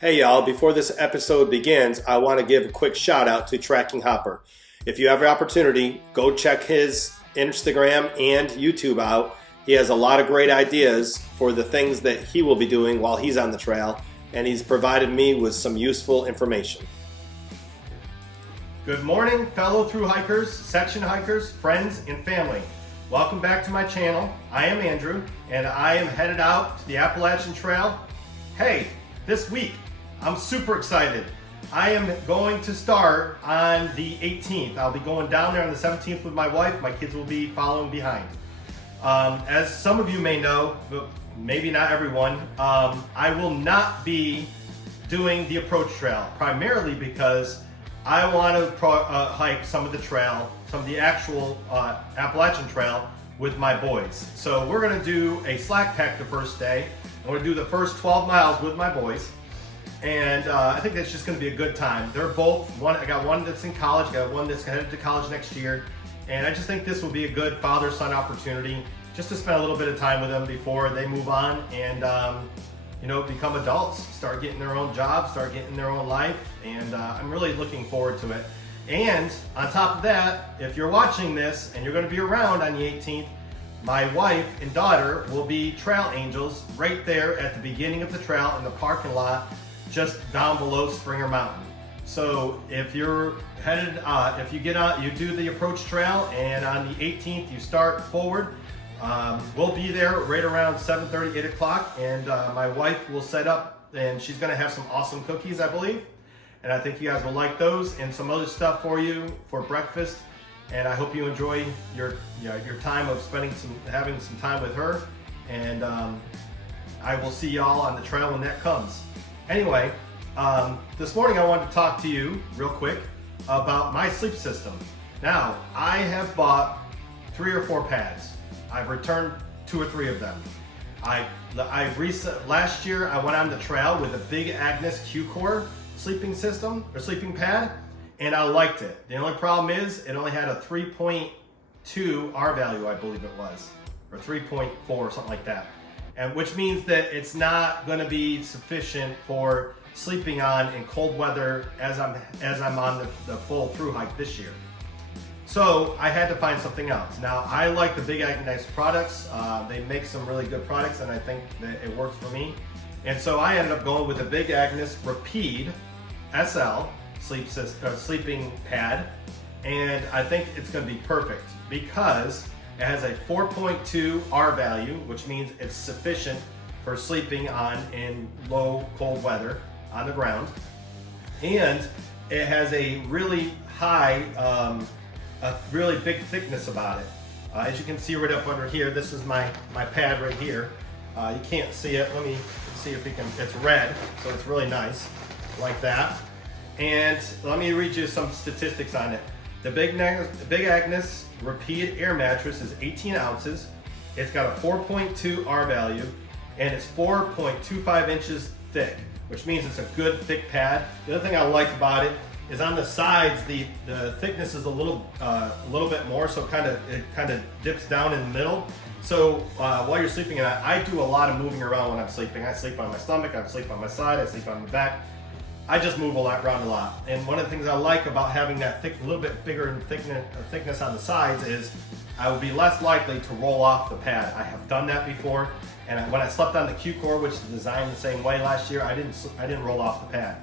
Hey y'all, before this episode begins, I want to give a quick shout out to Tracking Hopper. If you have the opportunity, go check his Instagram and YouTube out. He has a lot of great ideas for the things that he will be doing while he's on the trail, and he's provided me with some useful information. Good morning, fellow thru hikers, section hikers, friends, and family. Welcome back to my channel. I am Andrew, and I am headed out to the Appalachian Trail. Hey, this week, I'm super excited. I am going to start on the 18th. I'll be going down there on the 17th with my wife. My kids will be following behind. As some of you may know, but maybe not everyone, I will not be doing the approach trail, primarily because I want to hike some of the trail, some of the actual Appalachian Trail with my boys. So we're going to do a slack pack the first day. I'm going to do the first 12 miles with my boys. And I think that's just going to be a good time. They're both, I got one that's in college, I got one that's headed to college next year. And I just think this will be a good father-son opportunity just to spend a little bit of time with them before they move on and become adults, start getting their own jobs, start getting their own life. And I'm really looking forward to it. And on top of that, if you're watching this and you're going to be around on the 18th, my wife and daughter will be trail angels right there at the beginning of the trail in the parking lot, just down below Springer Mountain. So if you're headed, if you get out, you do the approach trail, and on the 18th you start forward, we'll be there right around 7:30, 8 o'clock, and my wife will set up, and she's gonna have some awesome cookies, I believe, and I think you guys will like those, and some other stuff for you for breakfast. And I hope you enjoy your time of having some time with her, and I will see y'all on the trail when that comes. Anyway, this morning I wanted to talk to you real quick about my sleep system. Now, I have bought 3 or 4 pads. I've returned 2 or 3 of them. Last year I went on the trail with a Big Agnes Q-Core sleeping system or sleeping pad, and I liked it. The only problem is it only had a 3.2 R value, I believe it was, or 3.4 or something like that. And which means that it's not going to be sufficient for sleeping on in cold weather as I'm on the full thru hike this year. So I had to find something else. Now I like the Big Agnes products. They make some really good products, and I think that it works for me. And so I ended up going with the Big Agnes Rapide SL sleeping pad, and I think it's going to be perfect because it has a 4.2 R value, which means it's sufficient for sleeping on in low cold weather on the ground. And it has a really high, a really big thickness about it. As you can see right up under here, this is my pad right here. You can't see it. Let me see if we can, it's red, so it's really nice, like that. And let me read you some statistics on it. The Big Agnes Rapide Air Mattress is 18 ounces. It's got a 4.2 R value, and it's 4.25 inches thick, which means it's a good thick pad. The other thing I like about it is on the sides, the thickness is a little bit more, so it kind of dips down in the middle. So while you're sleeping, and I do a lot of moving around when I'm sleeping. I sleep on my stomach, I sleep on my side, I sleep on my back. I just move around a lot. And one of the things I like about having that a little bit bigger in thickness on the sides is I would be less likely to roll off the pad. I have done that before, and when I slept on the Q-Core, which is designed the same way last year, I didn't roll off the pad.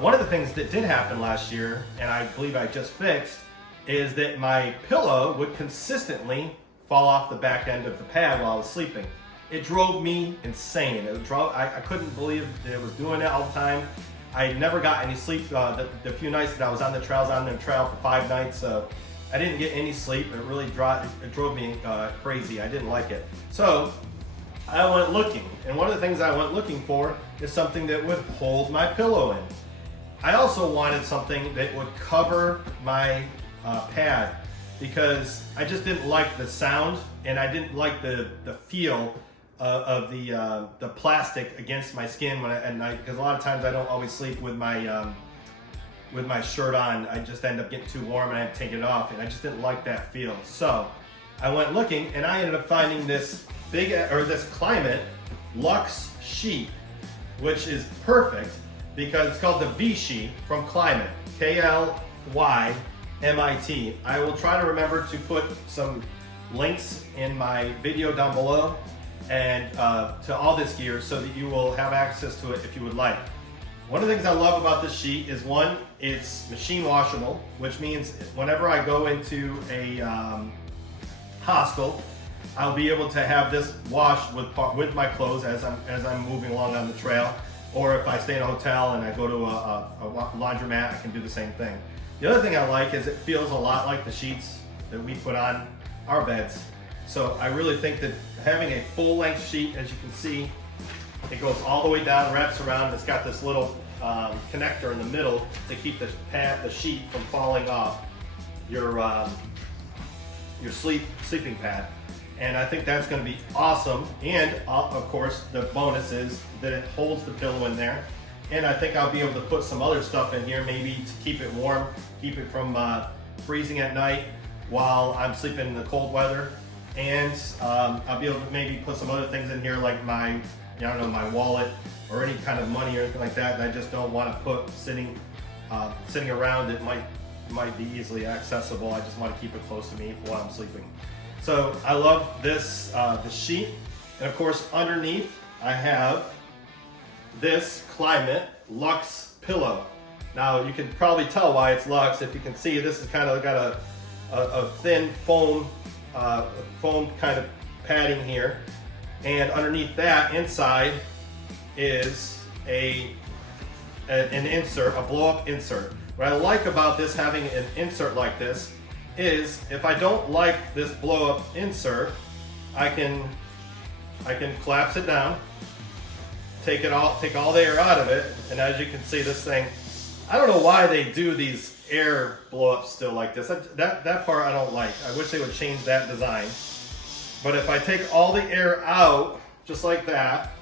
One of the things that did happen last year, and I believe I just fixed, is that my pillow would consistently fall off the back end of the pad while I was sleeping. It drove me insane. I couldn't believe that it was doing it all the time. I never got any sleep the few nights that I was on the trail. I was on the trail for 5 nights, so I didn't get any sleep. It really drove me crazy. I didn't like it. So I went looking, and one of the things I went looking for is something that would hold my pillow in. I also wanted something that would cover my pad because I just didn't like the sound, and I didn't like the feel of the plastic against my skin at night, because a lot of times I don't always sleep with my shirt on. I just end up getting too warm and I have to take it off, and I just didn't like that feel. So I went looking, and I ended up finding this Climate Luxe sheet, which is perfect because it's called the V sheet from Climate, KLYMIT. I will try to remember to put some links in my video down below and to all this gear so that you will have access to it if you would like. One of the things I love about this sheet is, one, it's machine washable, which means whenever I go into a hostel, I'll be able to have this washed with my clothes as I'm moving along on the trail. Or if I stay in a hotel and I go to a laundromat, I can do the same thing. The other thing I like is it feels a lot like the sheets that we put on our beds. So I really think that having a full length sheet, as you can see, it goes all the way down, wraps around. It's got this little connector in the middle to keep the sheet from falling off your sleeping pad. And I think that's going to be awesome. And of course, the bonus is that it holds the pillow in there. And I think I'll be able to put some other stuff in here, maybe to keep it warm, keep it from freezing at night while I'm sleeping in the cold weather. And I'll be able to maybe put some other things in here, like my wallet or any kind of money or anything like that I just don't want to put sitting around. It might be easily accessible. I just want to keep it close to me while I'm sleeping. So I love this the sheet, and of course underneath I have this Climate Luxe pillow. Now you can probably tell why it's Luxe. If you can see, this is kind of got a thin foam kind of padding here, and underneath that inside is an insert, a blow-up insert. What I like about this, having an insert like this, is if I don't like this blow-up insert, I can collapse it down, take all the air out of it, and as you can see, this thing, I don't know why they do these air blow-ups still like this. That part I don't like. I wish they would change that design. But if I take all the air out, just like that,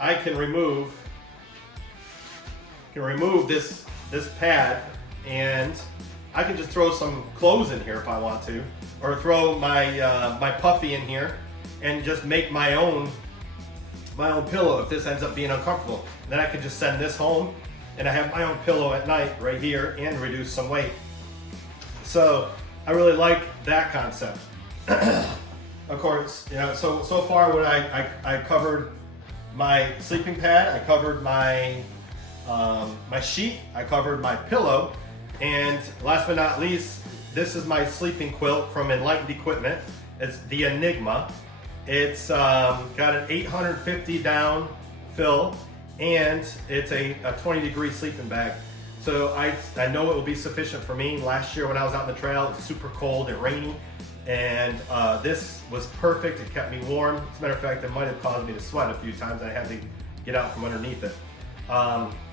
I can remove this pad, and I can just throw some clothes in here if I want to, or throw my my puffy in here and just make my own pillow if this ends up being uncomfortable. Then I can just send this home and I have my own pillow at night right here and reduce some weight. So I really like that concept. Of course, so far what I covered my sleeping pad, I covered my my sheet, I covered my pillow, and last but not least, this is my sleeping quilt from Enlightened Equipment. It's the Enigma. It's got an 850 down fill, and it's a 20-degree sleeping bag. So I know it will be sufficient for me. Last year when I was out on the trail, it was super cold and rainy, and this was perfect. It kept me warm. As a matter of fact, it might have caused me to sweat a few times. I had to get out from underneath it.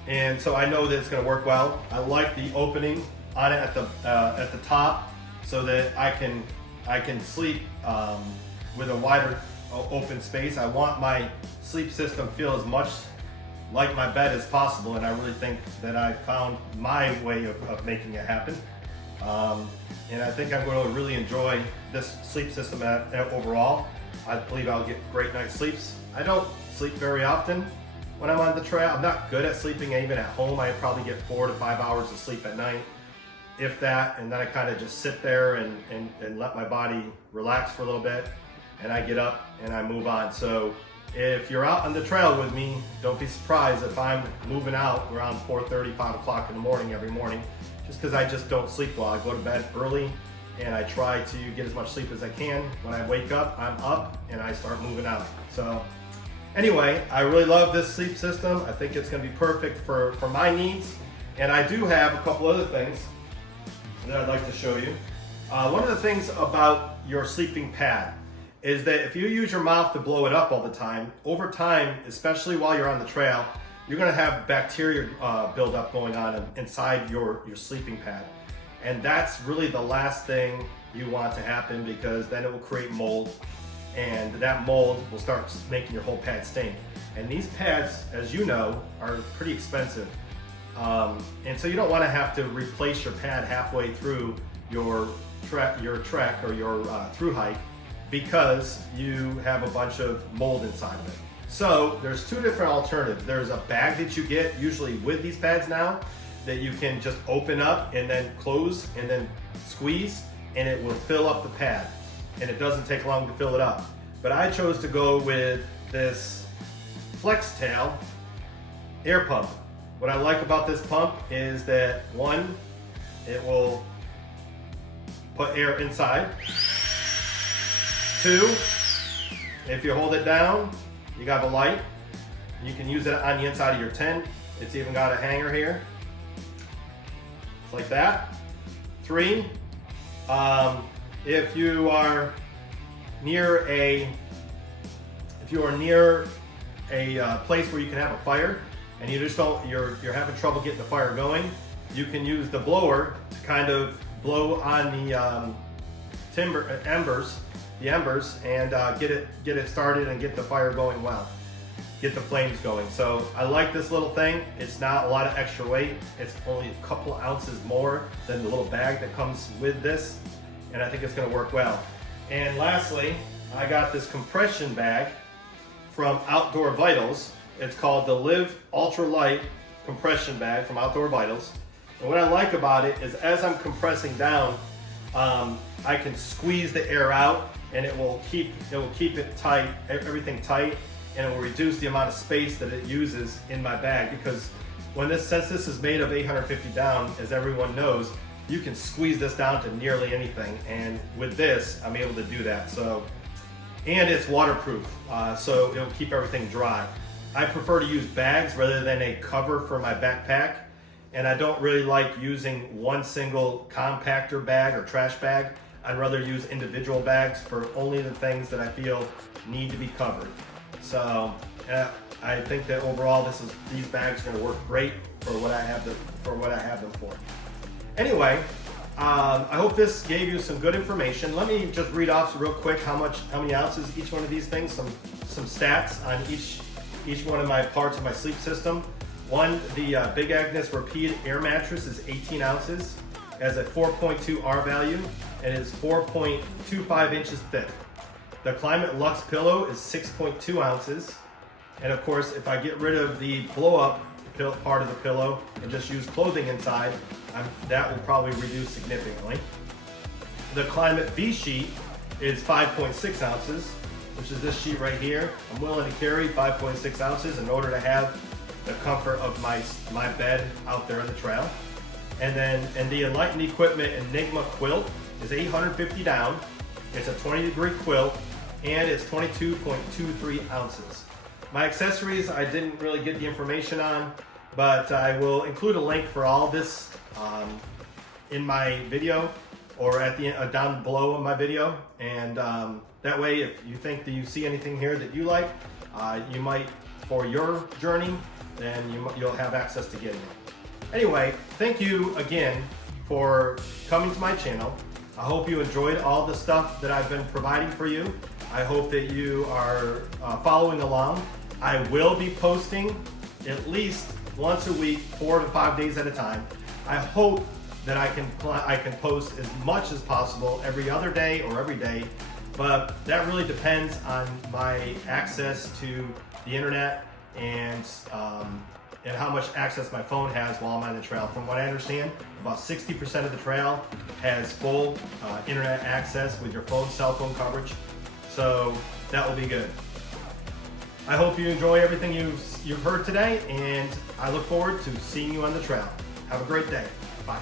And so I know that it's going to work well. I like the opening on it at the top, so that I can sleep with a wider open space. I want my sleep system feel as much like my bed as possible, and I really think that I found my way of making it happen. And I think I'm going to really enjoy this sleep system overall. I believe I'll get great night's sleeps. I don't sleep very often when I'm on the trail. I'm not good at sleeping even at home. I probably get 4 to 5 hours of sleep at night, if that, and then I kind of just sit there and let my body relax for a little bit, and I get up and I move on. So if you're out on the trail with me, don't be surprised if I'm moving out around 4:30, 5 o'clock in the morning every morning, just because I just don't sleep well. I go to bed early and I try to get as much sleep as I can. When I wake up, I'm up and I start moving out. So anyway, I really love this sleep system. I think it's going to be perfect for my needs. And I do have a couple other things that I'd like to show you. One of the things about your sleeping pad is that if you use your mouth to blow it up all the time, over time, especially while you're on the trail, you're going to have bacteria buildup going on inside your sleeping pad. And that's really the last thing you want to happen, because then it will create mold, and that mold will start making your whole pad stink. And these pads, as you know, are pretty expensive. And so you don't want to have to replace your pad halfway through your trek or your through hike because you have a bunch of mold inside of it. So there's two different alternatives. There's a bag that you get usually with these pads now that you can just open up and then close and then squeeze, and it will fill up the pad, and it doesn't take long to fill it up. But I chose to go with this Flex Tail air pump. What I like about this pump is that one, it will put air inside. Two, if you hold it down, you got a light. You can use it on the inside of your tent. It's even got a hanger here. It's like that. Three, if you are near a place where you can have a fire and you just don't, you're having trouble getting the fire going, you can use the blower to kind of blow on the embers, and get it started and get the fire going well. Get the flames going. So I like this little thing. It's not a lot of extra weight. It's only a couple ounces more than the little bag that comes with this, and I think it's gonna work well. And lastly, I got this compression bag from Outdoor Vitals. It's called the Live Ultra Light Compression Bag from Outdoor Vitals. And what I like about it is as I'm compressing down, I can squeeze the air out, and it will keep it tight, everything tight, and it will reduce the amount of space that it uses in my bag, because since this is made of 850 down, as everyone knows, you can squeeze this down to nearly anything, and with this, I'm able to do that. So, and it's waterproof, so it'll keep everything dry. I prefer to use bags rather than a cover for my backpack, and I don't really like using one single compactor bag or trash bag. I'd rather use individual bags for only the things that I feel need to be covered. So I think that overall these bags are going to work great for what I have them for. Anyway, I hope this gave you some good information. Let me just read off real quick how many ounces each one of these things, some stats on each one of my parts of my sleep system. One, the Big Agnes Rapide air mattress is 18 ounces, has a 4.2 R value, and is 4.25 inches thick. The Climate Luxe pillow is 6.2 ounces. And of course, if I get rid of the blow-up part of the pillow and just use clothing inside, that will probably reduce significantly. The Climate V sheet is 5.6 ounces, which is this sheet right here. I'm willing to carry 5.6 ounces in order to have the comfort of my bed out there on the trail. And the Enlightened Equipment Enigma quilt is 850 down. It's a 20-degree quilt, and it's 22.23 ounces. My accessories, I didn't really get the information on, but I will include a link for all this in my video, or at the down below in my video. And that way, if you think that you see anything here that you like, you might, for your journey, then you'll have access to getting it. Anyway, thank you again for coming to my channel. I hope you enjoyed all the stuff that I've been providing for you. I hope that you are following along. I will be posting at least once a week, 4 to 5 days at a time. I hope that I can post as much as possible every other day or every day, but that really depends on my access to the internet and how much access my phone has while I'm on the trail. From what I understand, about 60% of the trail has full internet access with your cell phone coverage. So that will be good. I hope you enjoy everything you've heard today, and I look forward to seeing you on the trail. Have a great day. Bye.